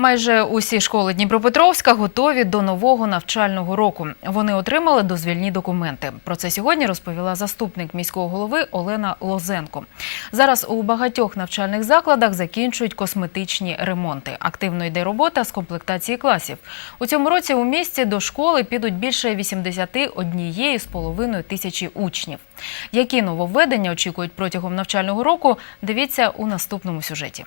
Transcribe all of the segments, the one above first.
Майже усі школи Дніпропетровська готові до нового навчального року. Вони отримали дозвільні документи. Про це сьогодні розповіла заступник міського голови Олена Лозенко. Зараз у багатьох навчальних закладах закінчують косметичні ремонти. Активно йде робота з комплектації класів. У цьому році у місті до школи підуть більше 81 з половиною тисячі учнів. Які нововведення очікують протягом навчального року? Дивіться у наступному сюжеті.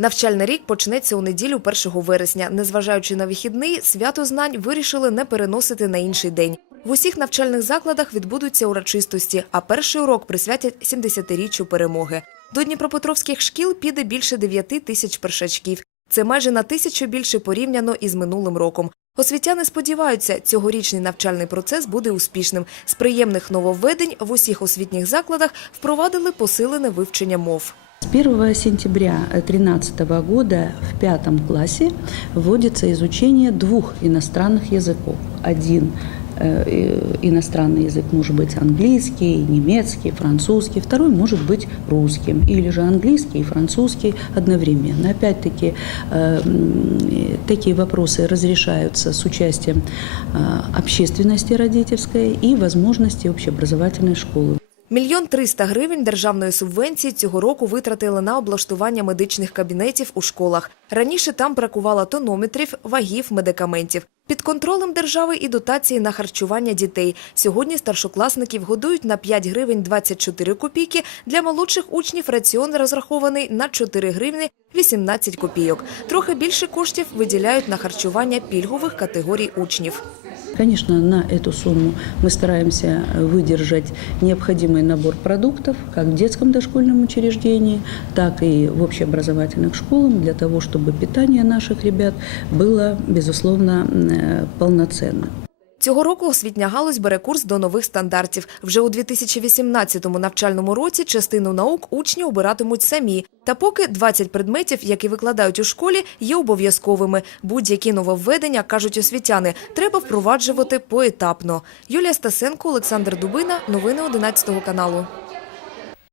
Навчальний рік почнеться у неділю 1 вересня. Незважаючи на вихідний, свято знань вирішили не переносити на інший день. В усіх навчальних закладах відбудуться урочистості, а перший урок присвятять 70-річчю перемоги. До дніпропетровських шкіл піде більше 9 тисяч першачків. Це майже на тисячу більше порівняно із минулим роком. Освітяни сподіваються, цьогорічний навчальний процес буде успішним. З приємних нововведень в усіх освітніх закладах впровадили посилене вивчення мов. С 1 сентября 2013 года в пятом классе вводится изучение двух иностранных языков. Один э, э, иностранный язык может быть английский, немецкий, французский, второй может быть русским, или же английский и французский одновременно. Опять-таки, э, такие вопросы разрешаются с участием э, общественности родительской и возможности общеобразовательной школы. Мільйон триста гривень державної субвенції цього року витратили на облаштування медичних кабінетів у школах. Раніше там бракувало тонометрів, вагів, медикаментів. Під контролем держави і дотації на харчування дітей. Сьогодні старшокласників годують на 5 гривень 24 копійки. Для молодших учнів раціон розрахований на 4 гривні 18 копійок. Трохи більше коштів виділяють на харчування пільгових категорій учнів. Конечно, на эту сумму мы стараемся выдержать необходимый набор продуктов как в детском дошкольном учреждении, так и в общеобразовательных школах для того, чтобы питание наших ребят было, безусловно, э, полноценным. Цього року освітня галузь бере курс до нових стандартів. Вже у 2018 навчальному році частину наук учні обиратимуть самі. Та поки 20 предметів, які викладають у школі, є обов'язковими. Будь-які нововведення, кажуть освітяни, треба впроваджувати поетапно. Юлія Стасенко, Олександр Дубина. Новини 11 каналу.